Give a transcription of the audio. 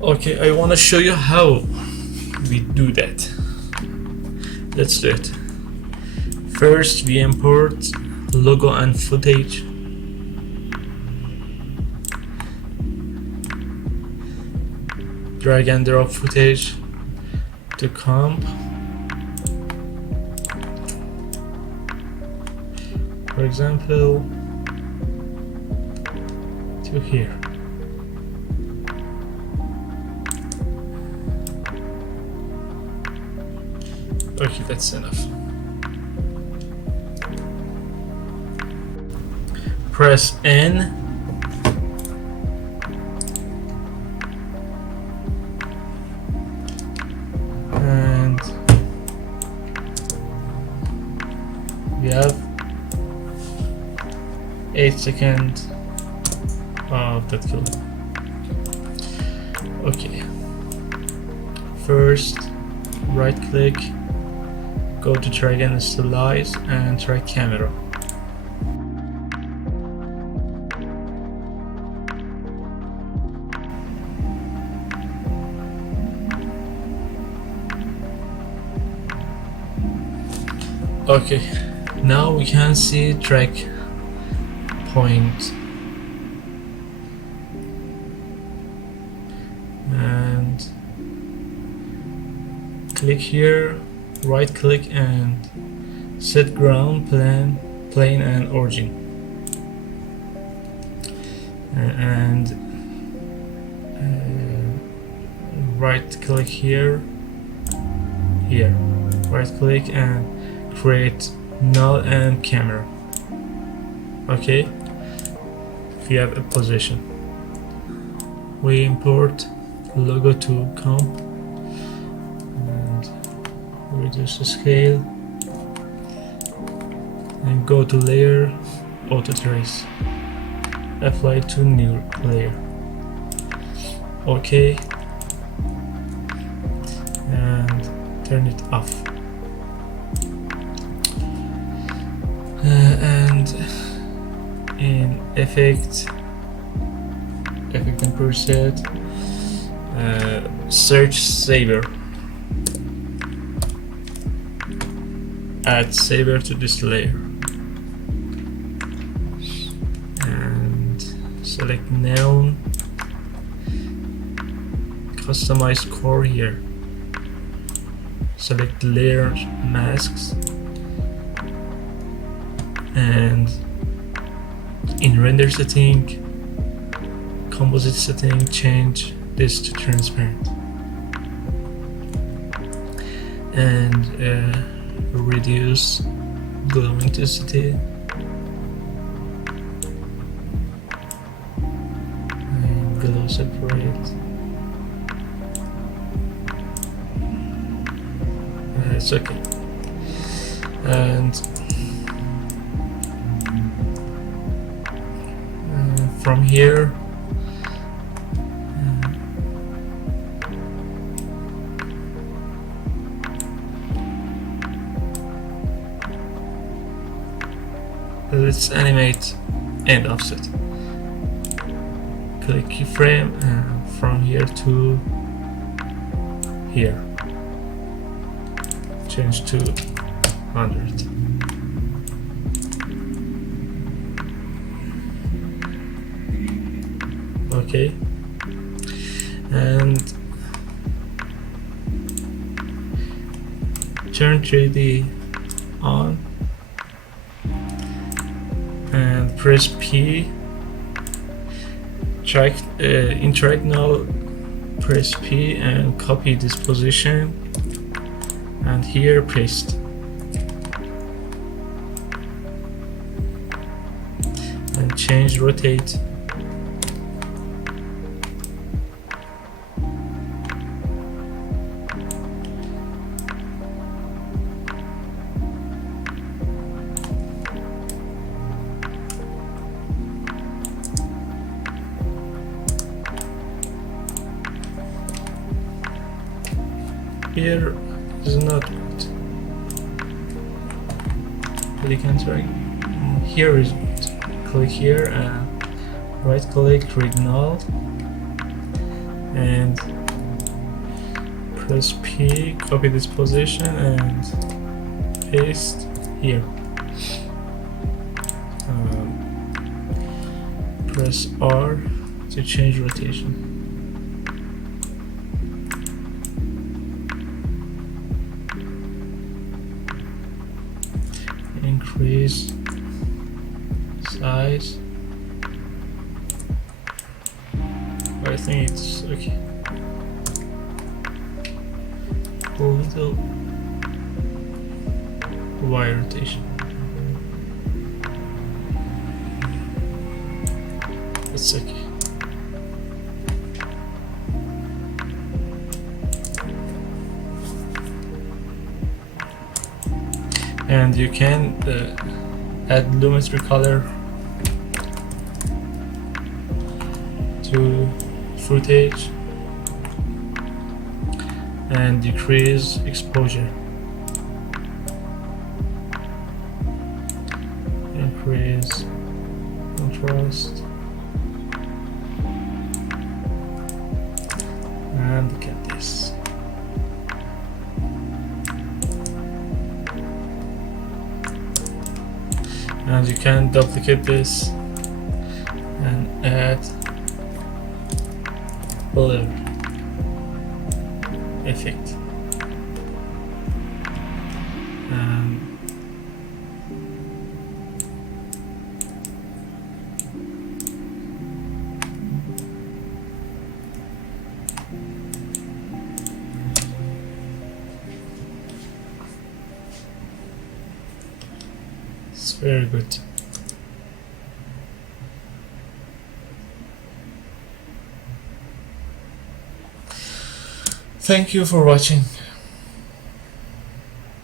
Okay, I want to show you how we do that. Let's do it. First, we import logo and footage. Drag and drop footage to comp. For example, to here. Okay, that's enough. Press N. And we have 8 seconds of that clip. Okay. First, right click, go to drag and stylize and try camera. Okay, now we can see track point, and click here, right click and set ground plane and origin, and right click here, right click and create null and camera. Okay, we have a position. We import logo to comp and reduce the scale and go to layer, auto trace, apply to new layer. Okay, and turn it off. And in effect and preset, search saber, add saber to this layer and select neon, customize core here, select layer masks, and in render setting, composite setting, change this to transparent and reduce glow intensity and glow separate. It's okay. And from here, let's animate end offset. Click keyframe from here to here. Change to 100. Okay, and turn 3D on and press P. In track now, press P and copy this position and here paste. And change rotate. Here is not good. Click and drag. Here is good. Click here and right click, read null, and press P, copy this position and paste here. Press R to change rotation. Increase size. I think it's okay. A little Y rotation. That's okay. And you can add lumetri color to footage and decrease exposure, increase contrast, and look at this. And you can duplicate this and add blur effect. It's very good. Thank you for watching.